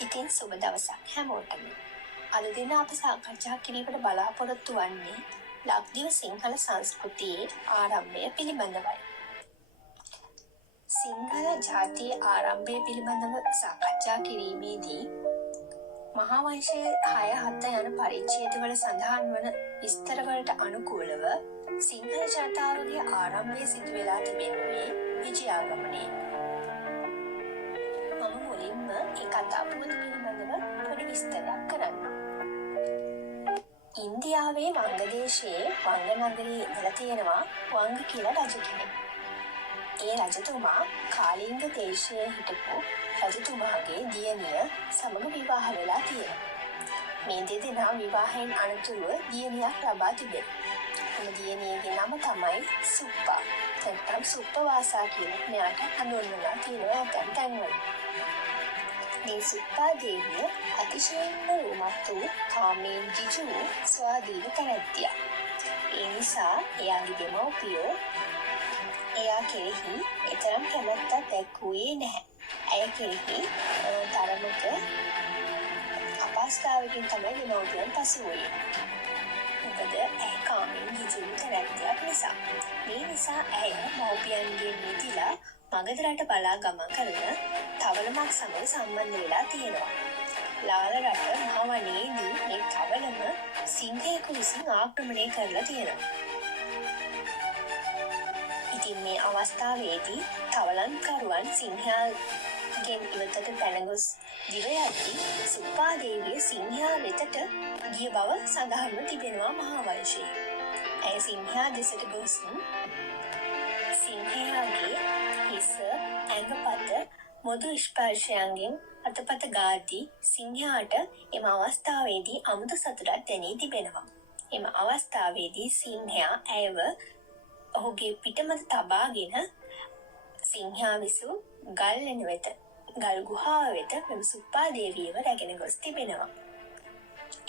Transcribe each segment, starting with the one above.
ඉතින් සුබ දවසක් හැමෝටම. අද දින අප සාකච්ඡා කිරීමට බලාපොරොත්තු වන්නේ ලක්දිව සිංහල සංස්කෘතියේ ආරම්භය පිළිබඳවයි. සිංහල ජාතියේ ආරම්භය පිළිබඳව සාකච්ඡා කිරීමේදී මහාවංශයේ 6-7 යන පරිච්ඡේදවල සඳහන් වන විස්තරවලට අනුකූලව සිංහල ජනතාවගේ ආරම්භය සිදු වෙලා තිබෙන්නේ විජයාගමනයේ. මම මුලින්ම ඒ කතාපුවත පිළිබඳව පොඩි විස්තරයක් කරන්නම්. ඉන්දියාවේ වංගදේශයේ වංග නගරයේ ඉඳලා තියෙනවා වංග කියලා රජ කෙනෙක්. ඒ රජතුමා කාලිංග දේශයේ හිටපු රජතුමාගේ දියණිය සමග විවාහ වෙලා තියෙනවා. මේ දෙදෙනා විවාහයෙන් අනතුරුව දියණියක් ලබා තිබෙනවා. එම දියණියගේ නම තමයි සුප්පා. නැත්නම් සුප්පවාසා කියලා මෙයාට හඳුන්වලා තියෙනවා ඇතැම් තැන්වල. මේ සුප්පා දේවිය අතිශයින්ම රූමත් වූ කාමයෙන් ජිජු වූ ස්වාධීන තැනැත්තියක්. ඒ නිසා එයාගේ දෙමව්පියෝ එයා කෙරෙහි එතරම් කැමැත්තක් දැක්වුවේ නැහැ. ඇය කෙරෙහි තරමක අපහසුතාවකින් තමයි දෙමව්පියන් පසු වූයේ. මොකද ඇය කාමයෙන් ජිජු වූ තැනැත්තියක් නිසා. මේ නිසා ඇය මව්පියන්ගෙන් මිදිලා මගධ රට බලා ගමන් කරන තවලමක් සමග සම්බන්ධ වෙලා තියෙනවා. ලාල රට මහ වනයේදී මේ තවලම සිංහයෙකු විසින් ආක්‍රමණය කරලා තියෙනවා. ඉතින් මේ අවස්ථාවේදී තවලම්කරුවන් සිංහයාගෙන් ඉවතට පැන ගොස් දිව යද්දී සුප්පා දේවිය සිංහයා වෙතට ගිය බව සඳහන්ව තිබෙනවා මහාවංශයේ. ඇය සිංහයා දෙසට ගොස් සිංහයාගේ හිස ඇඟපත මොදු ස්පර්ශයන්ගෙන් අතපත ගාද්දී සිංහයාට එම අවස්ථාවේදී අමුතු සතුටක් දැනී තිබෙනවා. එම අවස්ථාවේදී සිංහයා ඇයව ඔහුගේ පිටමත තබාගෙන සිංහයා විසූ ගල් ලෙන වෙත ගල් ගුහාව වෙත මෙම සුප්පා දේවියව රැගෙන ගොස් තිබෙනවා.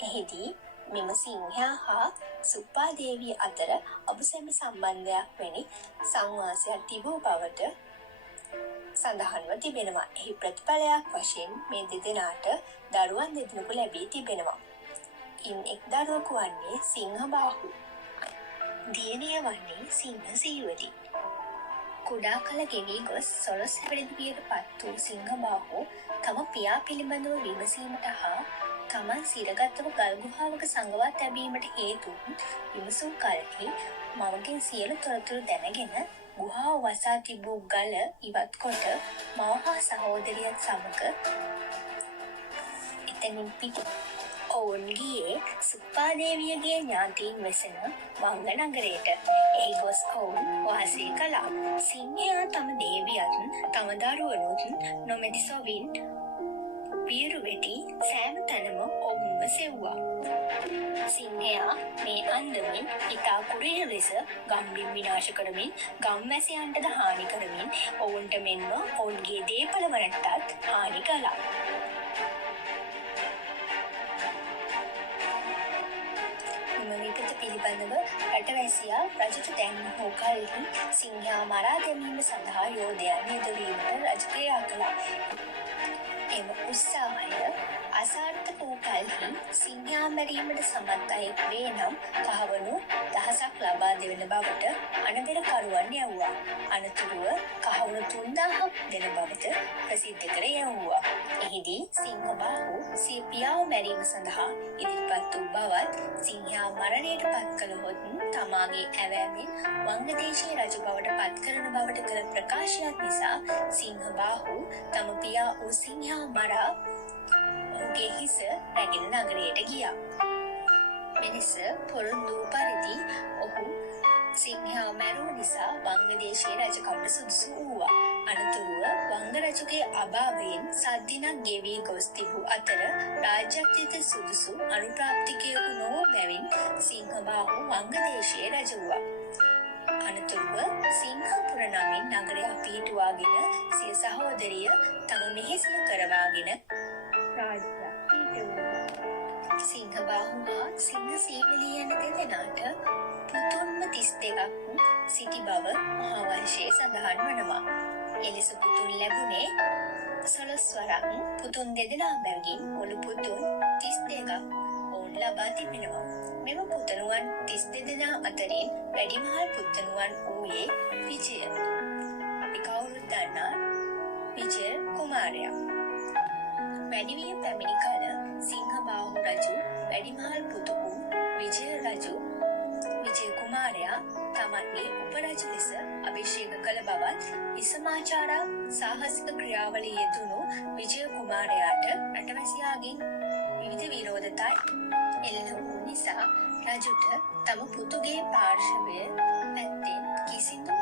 එහිදී මෙම සිංහයා හා සුප්පා දේවිය අතර අබුසැමි සම්බන්ධයක් වැනි සංවාසයක් තිබූ බවට සඳහන්ව තිබෙනවා. එහි ප්‍රතිඵලයක් වශයෙන් මේ දෙදෙනාට දරුවන් දෙදෙනෙකු ලැබී තිබෙනවා. ඉන් එක් දරුවෙකු වන්නේ සිංහබාහු. දියණිය වන්නේ සිංහසීවති. කුඩා කල ගෙවී ගොස් 12 හැවිරිදියට පත් වූ සිංහබාහු තම පියා පිළිබඳව විමසීමට හා තමන් සිරගත්ව ගල් ගුහාවක සංගවා තැබීමට හේතුන් විමසූ කලෙහි මවගෙන් සියලු තොරතුරු දැනගෙන ගුහාව වසා තිබූ ගල ඉවත් කොට මව හා සහෝදරියත් සමග එතනින් පිට ඔවුන් ගියේ සුප්පා දේවියගේ ඥාතීන් වෙසෙන වංග නගරයට. එහි ගොස් ඔවුන් වාසය කළා. සිංහයා තම දේවියත් තම දරුවනුත් නොමැති සොවින් පියරු වෙටි සෑම තැනම ඔවුන්ව සෙව්වා. සිංහයා මේ අන්දමින් ඉතා කුරිය ලෙස ගම්බිම් විනාශ කරමින් ගම්වැසියන්ටද හානි කරමින් ඔවුන්ට මෙන්ම ඔවුන්ගේ දේපල වලටත් හානි කළා. විපත පිළිබඳව රටවැසියා රජුට දැන්වූ කල්හි සිංහයා මරා දැමීම සඳහා යෝධයන් යෙදවීමට රජු ක්‍රියා කළා. එම උත්සාහය අසාර්ථක වූ කල්හි සිංහයා මැරීමට සමත් අයෙක් වේ නම් කහවණු දහසක් ලබා දෙවන බවට අනදෙරකරුවන් යැව්වා. අනතුරුව කහවණු 3000ක් දෙන බවට ප්‍රසිද්ධ කර යැව්වා. එහිදී සිංහබාහු සිය පියාව මැරීම සඳහා ඉදිරිපත් වූ බවත් සිංහයා මරණයට පත් කළහොත් තමාගේ ඇවෑමෙන් වංගදේශයේ රජු බවට පත් කරන බවට කළ ප්‍රකාශයක් නිසා සිංහබාහු තම පියා වූ සිංහයා මරා ඔහුගේ හිස රැගෙන නගරයට ගියා. මෙලෙස පොරොන්දු පරිදි ඔහු සිංහයා මැරුව නිසා වංගදේශයේ රජකමට සුදුසු වූවා. අනතුරුව වංග රජුගේ අභාවයෙන් සද්දිනක් ගෙවී ගොස් තිබූ අතර රාජ්‍යත්වයට සුදුසු අනුප්‍රාප්තිකයෙකු නොවූ බැවින් සිංහබාහු වංගදේශයේ රජ වූවා. අනතුරුව සිංහපුර නමින් නගරයක් පිහිටුවාගෙන සිය සහෝදරිය තම මෙහෙසිය කරවාගෙන රාජ්‍යයක් පිහිටුවා. සිංහබාහු හා සිංහසීවලී යන දෙදෙනාට පුතුන්ම 32ක් සිටි බව මහාවංශයේ සඳහන් වනවා. එලෙස පුතුන් ලැබුණේ සොළොස්වරක් පුතුන් දෙදෙනා බැගින් මුළු පුතුන් 32ක් ඔවුන් ලබා තිබෙනවා. මෙම පුතණුවන් 32 දෙනා අතරින් වැඩිමහල් පුතණුවන් වූයේ විජය. අපි කවුරුත් දන්නා විජය කුමාරයා. වැඩිවිය පැමිණි කල සිංහබාහු රජු වැඩිමහල් පුතු වූ විජය රජු විජය කුමාරයා තමන්ගේ උපරජු ලෙස අභිෂේක කළ බවත් විසමාචාරා සාහසික ක්‍රියාවල යෙදුණු විජය කුමාරයාට රටවැසියාගෙන් විවිධ විරෝධතා එල්ල වූ නිසා රජුට තම පුතුගේ පාර්ශවය පැත්තෙන් කිසිදු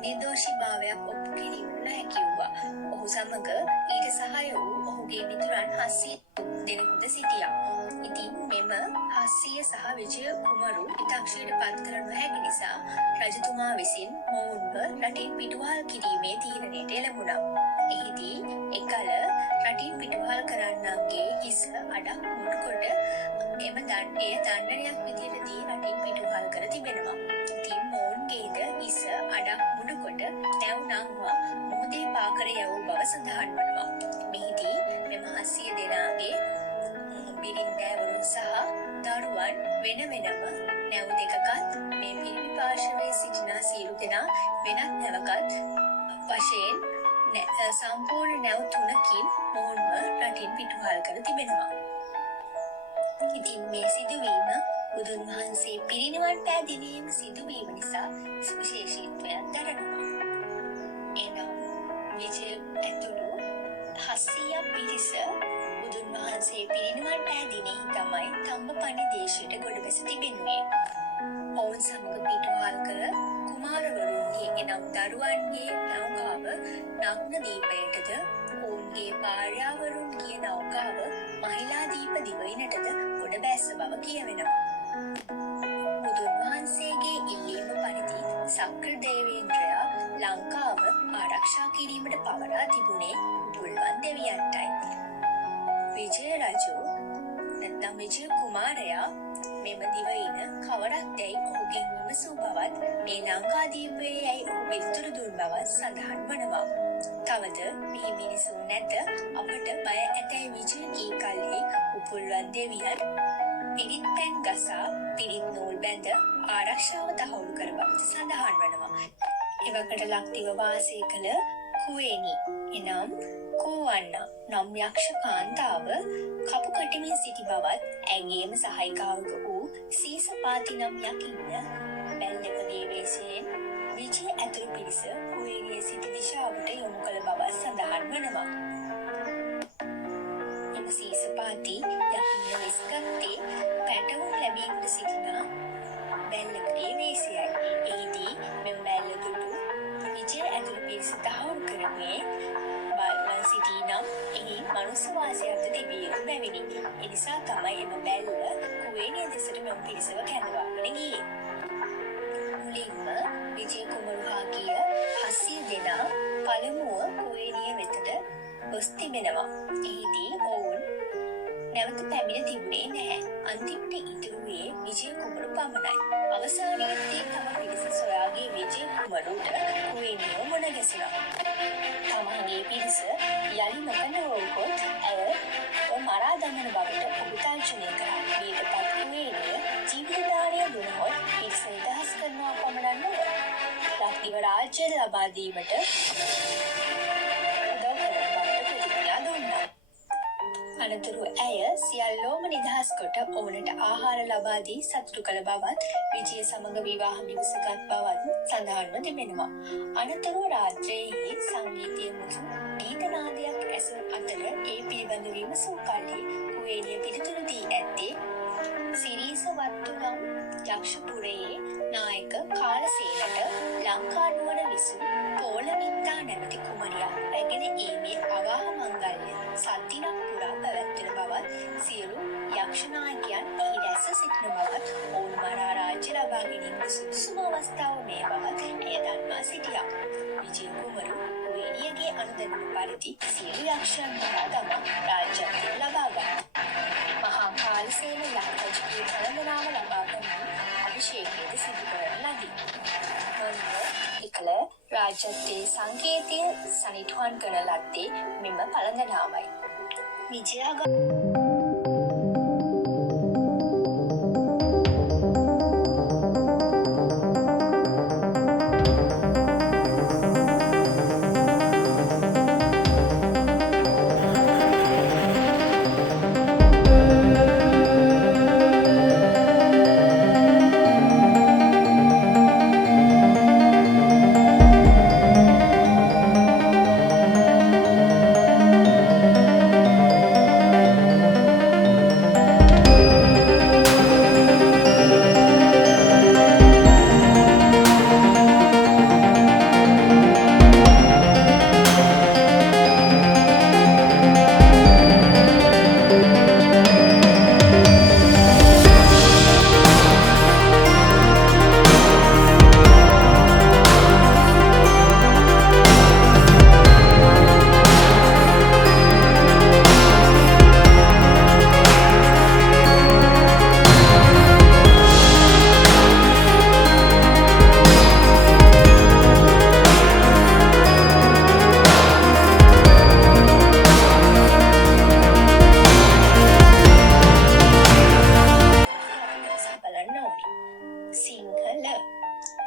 නිර්දෝෂීභාවයක් ඔප්පු කිරීමට නොහැකි වූවා. ඔහු සමග ඊට සහාය වූ ඔහුගේ මිතුරන් 700 දෙනෙකුද සිටියා. ඉතින් මෙම 700 සහ විජය කුමරු ඉතක්ෂයට පත් කර නොහැකි නිසා රජතුමා විසින් මොවුන්ව රටින් පිටුවහල් කිරීමේ තීරණයට එළඹුණා. එහිදී එකල රටින් පිටුවහල් කරන්නන්ගේ හිස අඩක් මුඩුකොට එය දණ්ඩනයක් විදියට දී රටින් පිටුවහල් කර තිබෙනවා. ඉතින් මොවුන්ගේද හිස අඩක් මුඩුකොට නැව් නංවා මුහුදේ පාකර යවූ බව සඳහන් වනවා. මෙහිදී මෙම 700 දෙනාගේ බිරින්දෑවරුන් සහ දරුවන් වෙන වෙනම නැව් දෙකකත් මේ පිරිමි පාර්ශවයේ සිටින සියලු දෙනා වෙනත් නැවකත් වශයෙන් සම්පූර්ණ නැව් 3කින් මොවුන්ව රටින් පිටුවහල් කර තිබෙනවා. ඉතින් මේ සිදුවීම බුදුන් වහන්සේ පිරිනිවන් පෑ දිනයේම සිදුවීම නිසා විශේෂීත්වයක් දරනවා. එනම් විජය ඇතුළු 700ක් පිරිස බුදුන් වහන්සේ පිරිනිවන් පෑ දිනෙහි තමයි තම්බපණි දේශයට ගොඩ බැස තිබෙනුයේ. ඔවුන් සමග පිටුවහල් කළ කුමාරවරුන්ගේ එනම් දරුවන්ගේ නෞකාව නග්න දීපයටද ඔවුන්ගේ භාර්යාවරුන්ගේ නෞකාව මහිලා දීප දිවයිනටද ගොඩ බැස්ස බව කියවෙනවා. බුදුන් වහන්සේගේ ඉල්ලීම පරිදි සක්‍ර දේවේන්ද්‍රයා ලංකාව ආරක්ෂා කිරීමට පවරා තිබුණේ පුල්වන් දෙවියන්ටයි. විජය රජු නැත්නම් විජය කුමාරයා මෙම දිවයින කවරක් දැයි ඔහුගෙන් විමසූ බවත් මේ ලංකාදීපයේ යැයි ඔහු පිළිතුරු දුන් බවත් සඳහන් වනවා. තවද මෙහි මිනිසුන් නැත අපට බය ඇතැයි විජය කී කල්හි උපුල්වන් දෙවියන් පිරිත් පැන් ගසා පිරිත් නූල් බැඳ ආරක්ෂාව තහවුරු කර බවට සඳහන් වනවා. එවකට ලක්දිව වාසය කළ කුවේණී එනම් කෝවන්නා නම් යක්ෂ කාන්තාව කපු කටිමින් සිටි බවත් ඇගේම සහායිකාවක වූ සීසපාති නම් යකින්න බැල්ලකගේ වේශයෙන් විජය ඇතුළු පිරිස කුවේණිය සිටි දිශාවට යොමු කළ බවත් සඳහන් වනවා. එම සීසපාති යකින්න වෙස්ගත්තේ පැටවුන් ලැබීමට සිටින බැල්ලකගේ වේශයයි. එහිදී මෙම බැල්ල දුටු විජය ඇතුළු පිරිස තහවුරු කරන්නේ බලන් සිටී නම් එහි මනුස්ස වාසයක්ද තිබිය යුතු බැවිනි. එනිසා තමයි එම බැල්ල කුවේණිය දෙසට මෙම පිරිසව කැඳවාගෙන ගියේ. මුලින්ම විජය කුමරු හා ගිය 700 දෙනා පළමුව කුවේණිය වෙතට ගොස් තිබෙනවා. එහිදී ඔවුන් නැවත පැමිණ තිබුණේ නැහැ. අන්තිමට ඉතුරු වූයේ විජය කුමරු පමණයි. අවසානයේදී තම පිරිස සොයාගේ විජය කුමරුට කුවේණියව මුණ ගැසුණා. තමන්ගේ පිරිස යලි නොකඩවුවහොත් ඇය මරා දමන බවට ඔහු තර්ජනය කළා. ඊටපත් කුවේණිය ජීවිත දානය දුන්නහොත් පිරිස නිදහස් කරනවා පමණක් නොව ලක්දිව රාජ්‍ය ලබා දීමට අනතුරු ඇය සියල්ලෝම නිදහස් කොට ඔවුනට ආහාර ලබා දී සතුටු කළ බවත් විජය සමග විවාහ නිවසගත් බවත් සඳහන්ව තිබෙනවා. අනතුරු රාත්‍රියෙහි සංගීතය මුසු ගීතනාදයක් ඇසු අතර ඒ පිළිබඳ විමසූ කල්හි කුවේණිය පිළිතුරු දී ඇත්තේ සිරීසවත්තු නම් යක්ෂපුරයේ නායක කාලසේනට ලංකා නුවර විසූ පෝලමිත්තා නැමැති කුමරියක් රැගෙන ඒමේ අවාහ මංගල්‍ය සත්දිනක් පුරා පැවැත්වෙන බවත් සියලු යක්ෂ නායකයන් එහි රැස්ව සිටින බවත් ඔවුන් මරා රාජ්‍ය ලබා ගැනීමට සුදුසුම අවස්ථාව මේ බවත් ඇය දන්වා සිටියා. විජය කුමරු කුවේණියගේ අනුදැනුම පරිදි සියලු යක්ෂයන් මරා දමා රාජ්‍යත්වය ලබා ගත්තා. මහා කාලසේන යක්ෂගේ පරම්පරාව ලබා ගැනීම අභිෂේකයේද සිදු කරන ලදී. එකල රාජ රාජ්‍යත්වයේ සංකේතය සනිටුහන් කරන ලද්දේ මෙම පළඳනාමයි. විජයාගම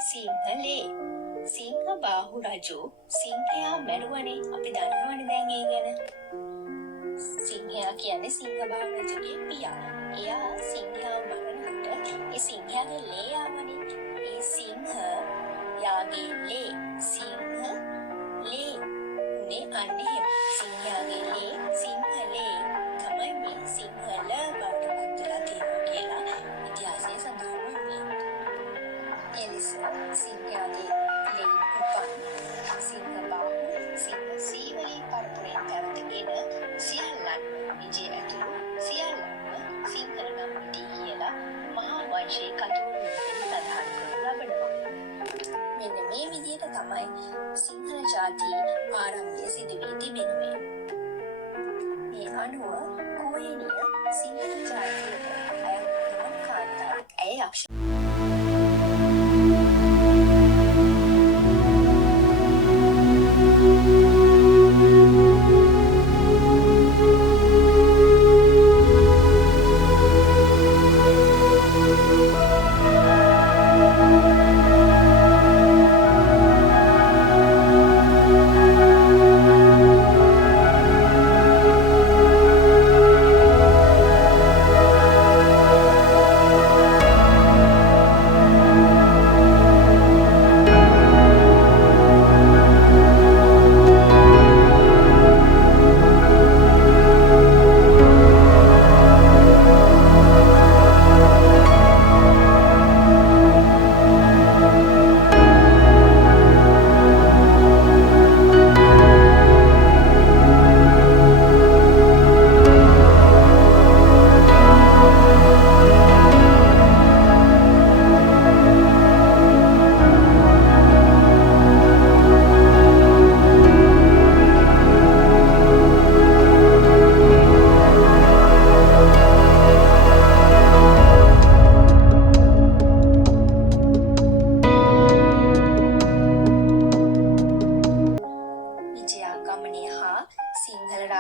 සිංහලේ සිංහ බාහු රජු සිංහයා මැරුවනේ අපි දන්නවනේ දැන් ඒ ගැන. සිංහයා කියන්නේ සිංහ බාහු රජුගේ පියා. එයා සිංහයා මරනකොට ඒ සිංහයාගේ ලේ ආවනේ. ඒ සිංහයාගේ ලේ සිංහලේ උනේ අන්න එහෙම. සිංහයාගේ ලේ සිංහලේ තමයි මේ සිංහල බවට පත් වෙලා තියෙනවා කියලා ඉතිහාසයේ සඳහන් වෙන්නේ. සිංහයාගේ ලෙයින් උපන් සිංහ බාහු සිංහ සීවලී පරපුරෙන් පැවතගෙන සියල්ලන් විජය ඇතුළු සියල්ලන්ම සිංහල නම් හිටි කියලා මහා වංශයේ කතුවරුන් සඳහන් කරනු ලබනවා. මෙන්න මේ විදිහට තමයි සිංහල ජාතියේ ආරම්භය සිදු වී තිබෙන්නේ. මේ අනුව කුවේණිය සිංහල ජාතියට අයත් වන කාන්තාවක්. ඇය යක්ෂ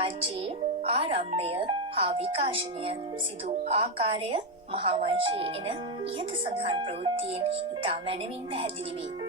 රාජ්‍යයේ ආරම්භය හා විකාශනය සිදු ආකාරය මහා වංශයේ එන ඉහත සඳහන් ප්‍රවෘත්තියෙන් ඉතා මැනවින් පැහැදිලි වේ.